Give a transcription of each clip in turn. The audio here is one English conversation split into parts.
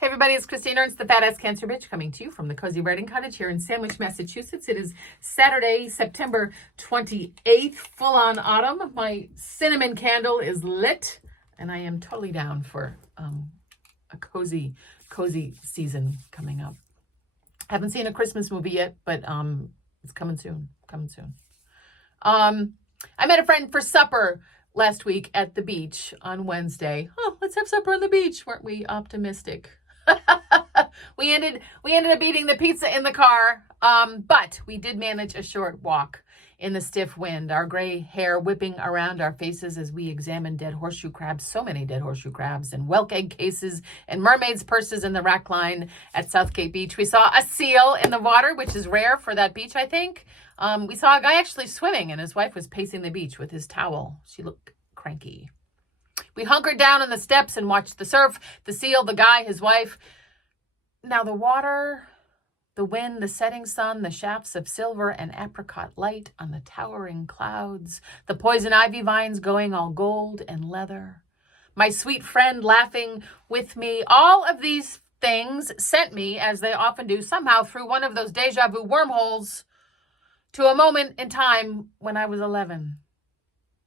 Hey everybody, it's Christine Ernst, the Fat Ass Cancer Bitch, coming to you from the Cozy Writing Cottage here in Sandwich, Massachusetts. It is Saturday, September 28th, full on autumn. My cinnamon candle is lit, and I am totally down for a cozy season coming up. Haven't seen a Christmas movie yet, but it's coming soon. I met a friend for supper last week at the beach on Wednesday. Oh, let's have supper on the beach. Weren't we optimistic? We ended up eating the pizza in the car, but we did manage a short walk in the stiff wind, our gray hair whipping around our faces as we examined dead horseshoe crabs, so many dead horseshoe crabs, and whelk egg cases and mermaids' purses in the rack line at Southgate Beach. We saw a seal in the water, which is rare for that beach, I think. We saw a guy actually swimming, and his wife was pacing the beach with his towel. She looked cranky. We hunkered down on the steps and watched the surf, the seal, the guy, his wife. Now the water, the wind, the setting sun, the shafts of silver and apricot light on the towering clouds, the poison ivy vines going all gold and leather, my sweet friend laughing with me, all of these things sent me, as they often do, somehow through one of those deja vu wormholes to a moment in time when I was 11.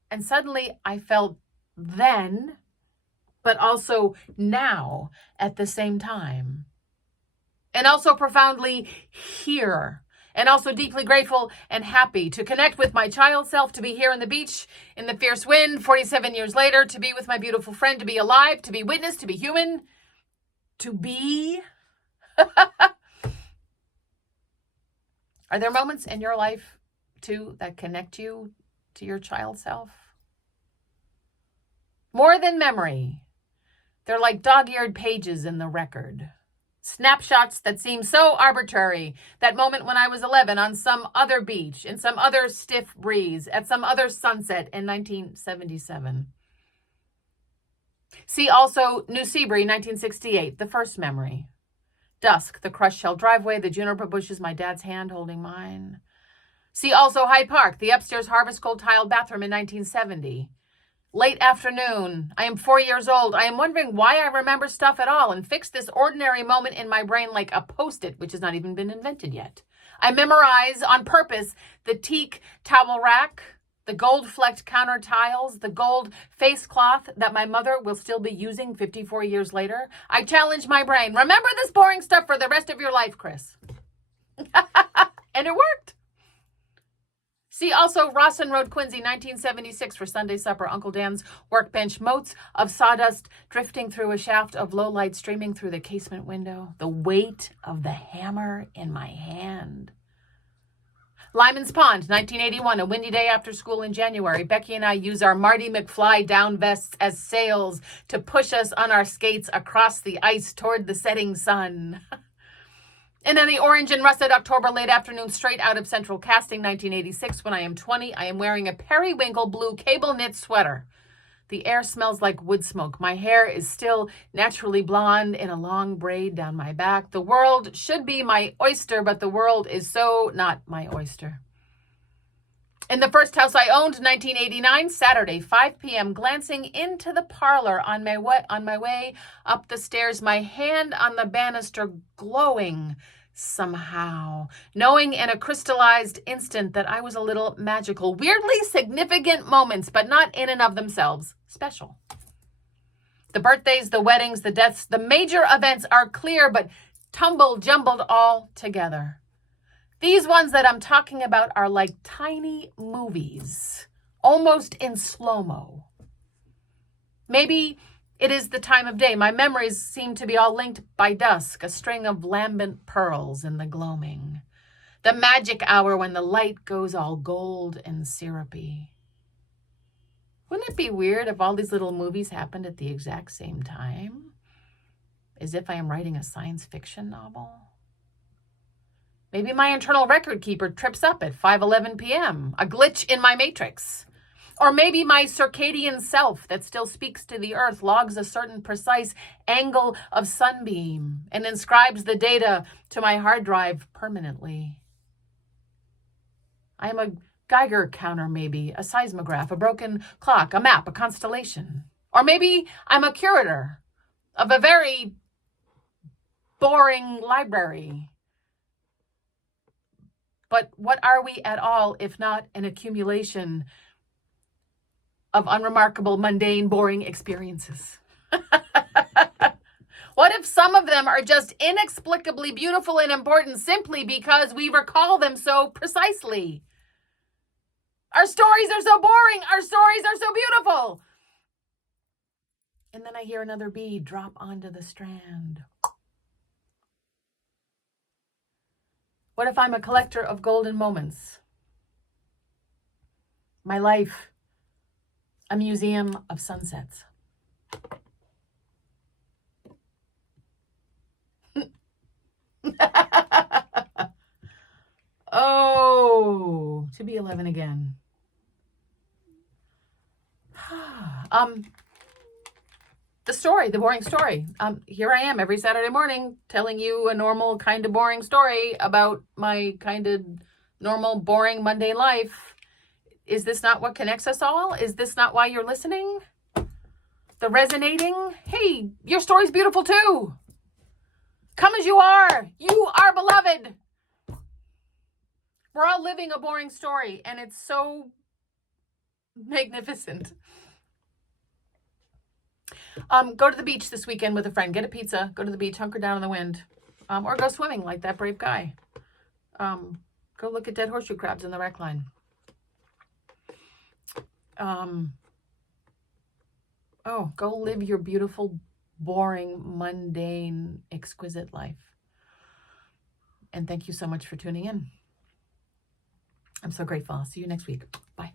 And suddenly I felt then, but also now at the same time. And also profoundly here. And also deeply grateful and happy to connect with my child self, to be here on the beach in the fierce wind 47 years later, to be with my beautiful friend, to be alive, to be witness, to be human, to be. Are there moments in your life, too, that connect you to your child self? More than memory, they're like dog-eared pages in the record. Snapshots that seem so arbitrary. That moment when I was 11 on some other beach, in some other stiff breeze, at some other sunset in 1977. See also New Seabury, 1968, the first memory. Dusk, the crushed shell driveway, the juniper bushes, my dad's hand holding mine. See also Hyde Park, the upstairs Harvest Gold tiled bathroom in 1970. Late afternoon, I am 4 years old. I am wondering why I remember stuff at all and fix this ordinary moment in my brain like a Post-it, which has not even been invented yet. I memorize on purpose the teak towel rack, the gold-flecked counter tiles, the gold face cloth that my mother will still be using 54 years later. I challenge my brain. Remember this boring stuff for the rest of your life, Chris. And it worked. See also Rawson Road, Quincy, 1976 for Sunday supper. Uncle Dan's workbench, motes of sawdust drifting through a shaft of low light streaming through the casement window. The weight of the hammer in my hand. Lyman's Pond, 1981, a windy day after school in January. Becky and I use our Marty McFly down vests as sails to push us on our skates across the ice toward the setting sun. And then the orange and russet October late afternoon straight out of Central Casting, 1986. When I am 20, I am wearing a periwinkle blue cable knit sweater. The air smells like wood smoke. My hair is still naturally blonde in a long braid down my back. The world should be my oyster, but the world is so not my oyster. In the first house I owned, 1989, Saturday, 5 p.m., glancing into the parlor on my way up the stairs, my hand on the banister glowing somehow, knowing in a crystallized instant that I was a little magical. Weirdly significant moments, but not in and of themselves special. The birthdays, the weddings, the deaths, the major events are clear, but jumbled all together. These ones that I'm talking about are like tiny movies, almost in slow-mo. Maybe it is the time of day. My memories seem to be all linked by dusk, a string of lambent pearls in the gloaming. The magic hour when the light goes all gold and syrupy. Wouldn't it be weird if all these little movies happened at the exact same time? As if I am writing a science fiction novel? Maybe my internal record keeper trips up at 5:11 p.m., a glitch in my matrix. Or maybe my circadian self that still speaks to the earth logs a certain precise angle of sunbeam and inscribes the data to my hard drive permanently. I am a Geiger counter, maybe, a seismograph, a broken clock, a map, a constellation. Or maybe I'm a curator of a very boring library. But what are we at all if not an accumulation of unremarkable, mundane, boring experiences? What if some of them are just inexplicably beautiful and important simply because we recall them so precisely? Our stories are so boring. Our stories are so beautiful. And then I hear another bead drop onto the strand. What if I'm a collector of golden moments? My life, a museum of sunsets. Oh, to be 11 again. The story, the boring story. Here I am every Saturday morning telling you a normal, kind of boring story about my kind of normal, boring, mundane life. Is this not what connects us all? Is this not why you're listening? The resonating? Hey, your story's beautiful too. Come as you are. You are beloved. We're all living a boring story, and it's so magnificent. Go to the beach this weekend with a friend. Get a pizza. Go to the beach. Hunker down in the wind. Or go swimming like that brave guy. Go look at dead horseshoe crabs in the wreck line. Go live your beautiful, boring, mundane, exquisite life. And thank you so much for tuning in. I'm so grateful. I'll see you next week. Bye.